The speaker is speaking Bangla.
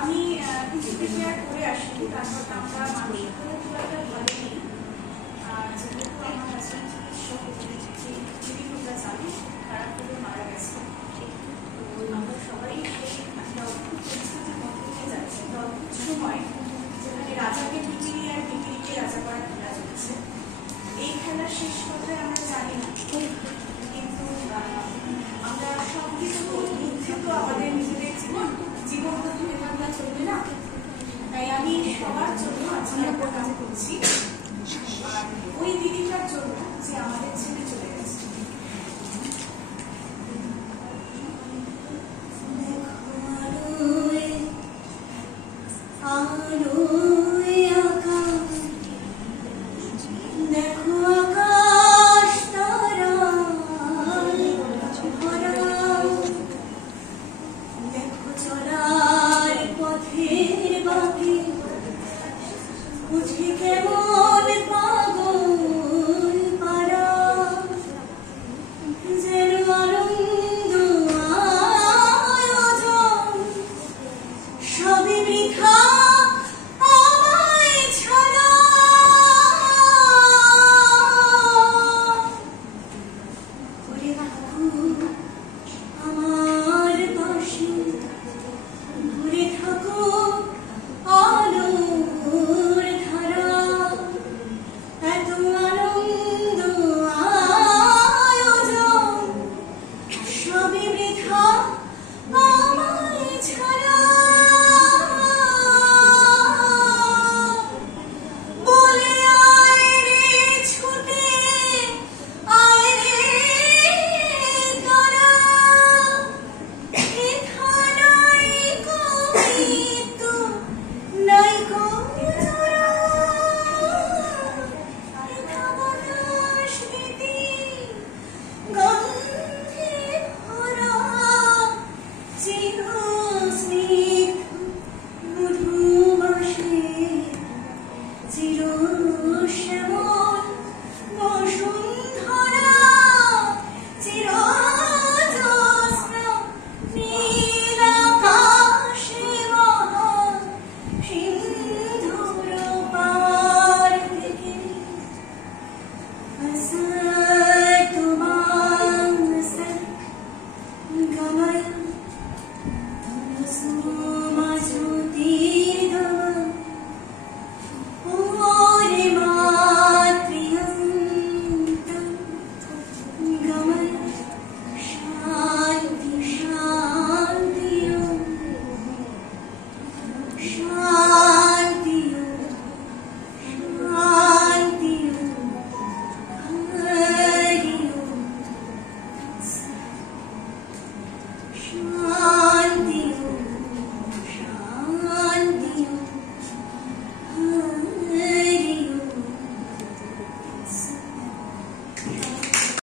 আমি কিছু প্রিপেয়ার করে আসি, তারপর আমরা মানসিক খুব একটা ভালো নেই। আর যেহেতু আমার হাজব্যান্ড চিকিৎসক, ক্লিনিকটা জানি তারা খুবই মারা গেছে, তো আমরা সবাই একটা অদ্ভুত পরিস্থিতির মধ্যে দিয়ে যাচ্ছি, একটা অদ্ভুত সময় যেখানে রাজাকে বিক্রি আর বিক্রিকে রাজা করার খেলা চলছে। এই খেলার শেষ কথায় আমরা জানি না, কিন্তু আমরা সব কিছু বুঝছি তো আমাদের নিজেদের জীবন তো ধরে থাকলে চলবে না। তাই আমি সবার জন্য আজকে একটা কাজ করছি, আর ওই দিদিটার জন্য যে আমাদের ছেড়ে চলে গেছে। Sure.